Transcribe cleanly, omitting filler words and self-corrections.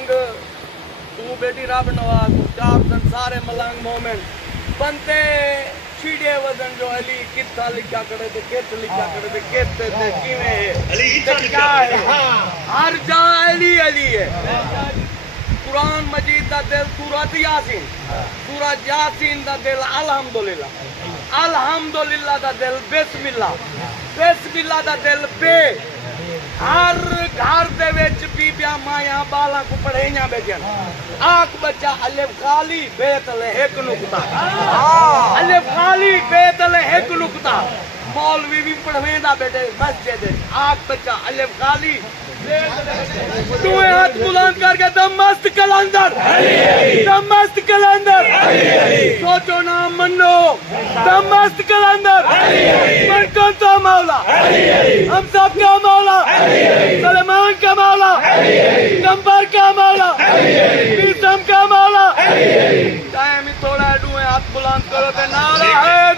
मलंग तू बेटी रब नवाज चार सारे मलंग मोमेंट बनते छीड़े वजन जो अली कितना लिखा करे थे कित लिखा करे थे कित थे किवे है क्या है हर जा अली अली है कुरान मजीद दा दिल सूरत यासीन दा दिल अल्हम्दुलिल्लाह दा दिल बिस्मिल्लाह दा दिल बे हर घर दे विच बीबियां माया बाला को पढ़ेइयां बेजन आख बच्चा अलिफ खाली बेतले एक नुक्ता अलिफ खाली बेतले एक नुक्ता मौलवी भी पढ़वेंदा बेटे मस्जिद आख बच्चा अलिफ खाली तू हाथ बुलंद करके दमस्त कलंदर सोचो ना मनो दमस्त कलंदर मन कौन सा मौला हम सब का मौला सलमान का मौला गंबर का मौला पीसम का मौला टाइम ही थोड़ा है हाथ बुलंद करो ते नारा है